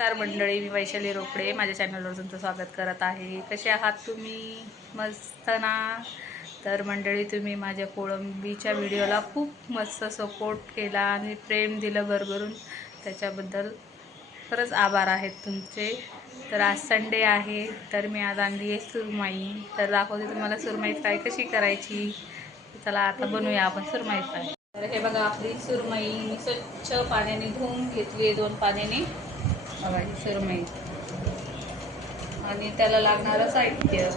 नमस्कार मंडळी मी वैशाली रोकडे. माझ्या चॅनलवर तुमचं स्वागत करत आहे. कसे आहात तुम्ही? मस्त ना? तर मंडळी तुम्ही माझ्या कोळंबीच्या व्हिडिओला खूप मस्त सपोर्ट केला आणि प्रेम दिलं भरभरून त्याच्याबद्दल खरंच आभार आहेत तुमचे. तर आज संडे आहे. तर मी आज आणली आहे सुरमाई. तर दाखवते तुम्हाला सुरमाई फ्राय कशी करायची. चला आता बनवूया आपण सुरमाई फ्राय. तर हे बघा आपली सुरमई मी स्वच्छ पाण्याने धुवून घेतली आहे दोन पाण्याने. बघा ही सुरमई. आणि त्याला लागणारं साहित्य.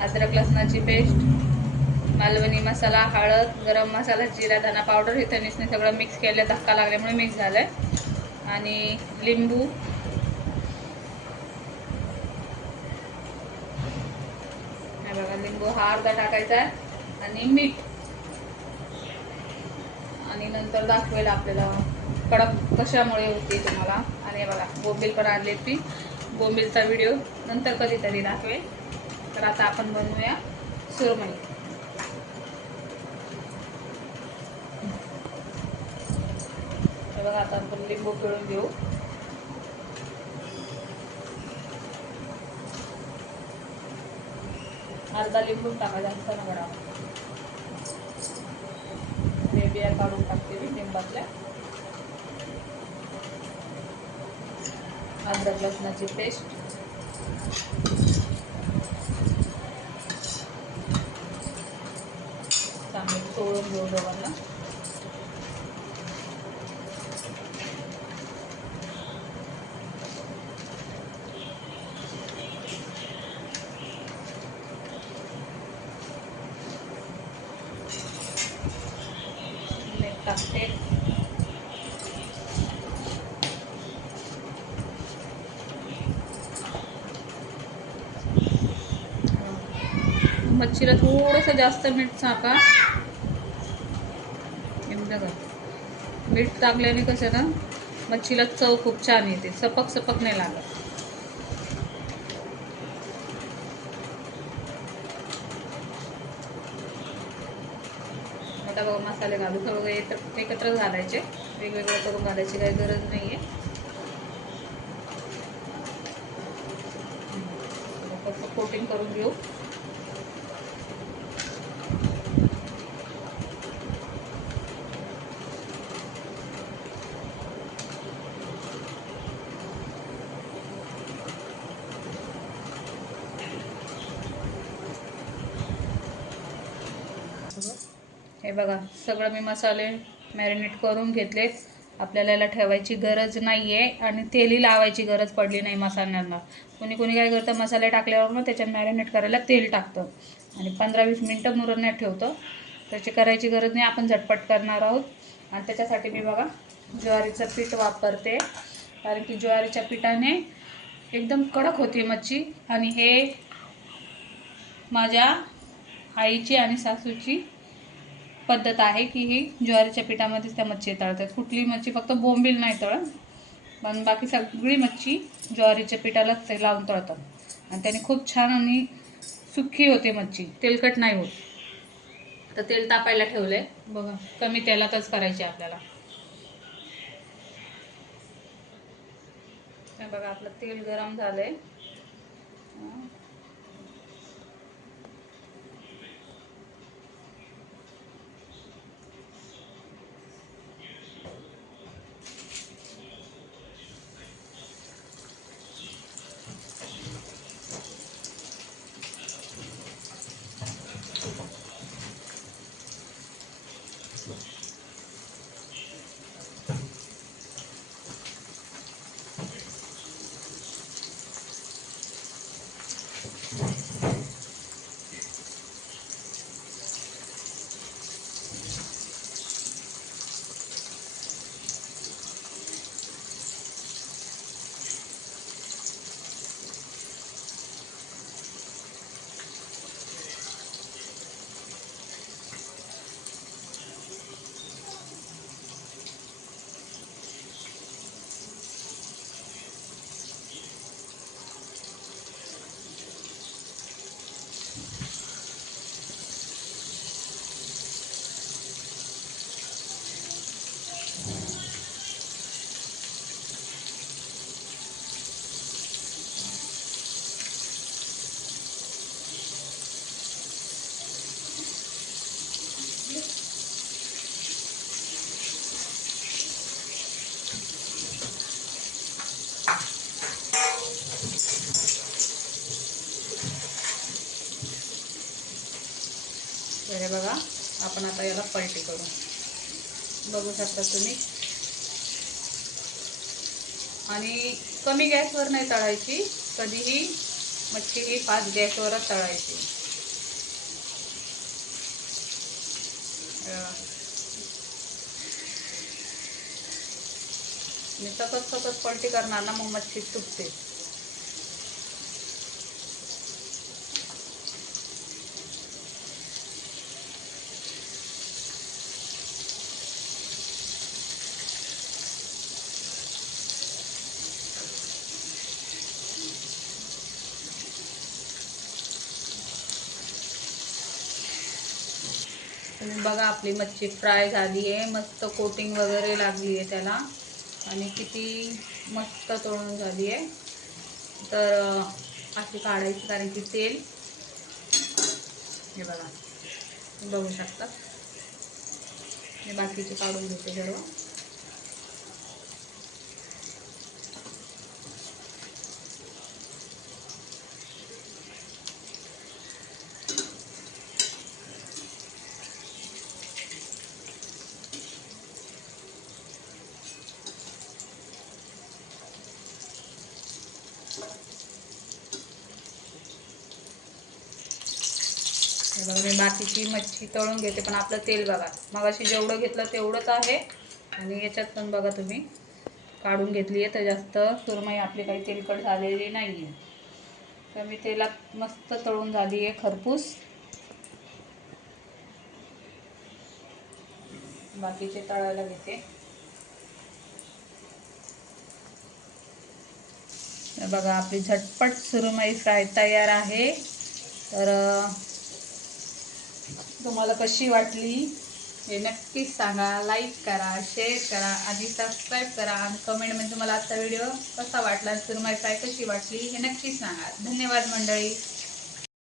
अद्रक लसणाची पेस्ट मालवणी मसाला हळद गरम मसाला जिरा धना पावडर हे तनिसने सगळं मिक्स केलं धक्का लागल्यामुळे मिक्स झालं आहे आणि लिंबू. बघा लिंबू हा अर्धा टाकायचा आहे. आणि मीठ. आणि नंतर दाखवेल आपल्याला कडक कशामुळे होते तुम्हाला? आणि बघा बोंबील पण आणले ती. बोंबीलचा व्हिडिओ नंतर कधीतरी दाखवेल तर आता आपण बनवूया सुरमई. बघा आता आपण लिंबू पिळून घेऊ. अर्धा लिंबू टाका जास्त न करा बिया काढून टाकते मी लिंबातल्या. अद्रक लसणाची पेस्ट चांगली चोळून घेऊ दोघांना. मीठ टाकते मच्छीला थोडंसं जास्त मीठ टाका. मीठ टाकल्याने कसं ना मच्छीला चव खूप छान येते. सपक सपक नाही लागत. आता बघा मसाले घालू सगळं एकत्र एकत्रच घालायचे. वेगवेगळं करून घालायची काही गरज नाही आहे कोटिंग करून घेऊ. हे बघा सगळं मी मसाले मॅरिनेट करून घेतले. आपल्याला याला ठेवायची गरज नाही आहे आणि तेलही लावायची गरज पडली नाही मसाल्यांना. कोणी कोणी काय करतं मसाले टाकल्यावर मग त्याच्यात मॅरिनेट करायला तेल टाकतं. आणि पंधरा वीस मिनटं मुरण्यात ठेवतं. त्याची करायची गरज नाही आपण झटपट करणार आहोत. आणि त्याच्यासाठी मी बघा ज्वारीचं पीठ वापरते. कारण की ज्वारीच्या पिठाने एकदम कडक होती मच्छी. आणि हे माझ्या आईची आणि सासूची पद्धत आहे की ही ज्वारीच्या पिठामध्येच त्या मच्छी तळतात. कुठली मच्छी फक्त बोंबील नाही तळत पण बाकी सगळी मच्छी ज्वारीच्या पिठालाच ते लावून तळतात. आणि त्याने खूप छान आणि सुखी होते मच्छी. तेलकट नाही होत. तर तेल तापायला ठेवले बघा कमी तेलातच करायचे आपल्याला. बघा आपलं तेल गरम झालंय. आहे आहे बघा आपण आता याला पलटी करू. बघू शकता तुम्ही. आणि कमी गॅसवर नाही तळायची कधीही मच्छी ही फास्ट गॅसवरच तळायची. मी सतत सतत पलटी करणार ना मग मच्छी तुटते. बघा आपली मच्छी फ्राय झाली आहे मस्त कोटिंग वगैरे लागली आहे त्याला. आणि किती मस्त तळून झाली आहे तर अशी काढायची कारण की तेल. हे बघा. बघू शकता. मी बाकीचे काढून घेते सर्व बघा मी बाकीची मच्छी तळून घेते पण आपलं तेल बघा. मगाशी जेवढं घेतलं तेवढंच आहे. आणि याच्यात पण बघा तुम्ही काढून घेतली आहे. तर जास्त सुरमई आपली काही तेलकट झालेली नाही आहे तर मी तेलात मस्त तळून झाली आहे खरपूस. बाकीचे तळायला घेते. बघा आपली झटपट सुरमई फ्राय तयार आहे. तर तुम्हाला कशी वाटली हे नक्कीच सांगा. लाईक करा शेअर करा आणि सबस्क्राईब करा. आणि कमेंटमध्ये तुम्हाला आजचा व्हिडिओ कसा वाटला सुरमई फ्राय कशी वाटली हे नक्कीच सांगा. धन्यवाद मंडळी.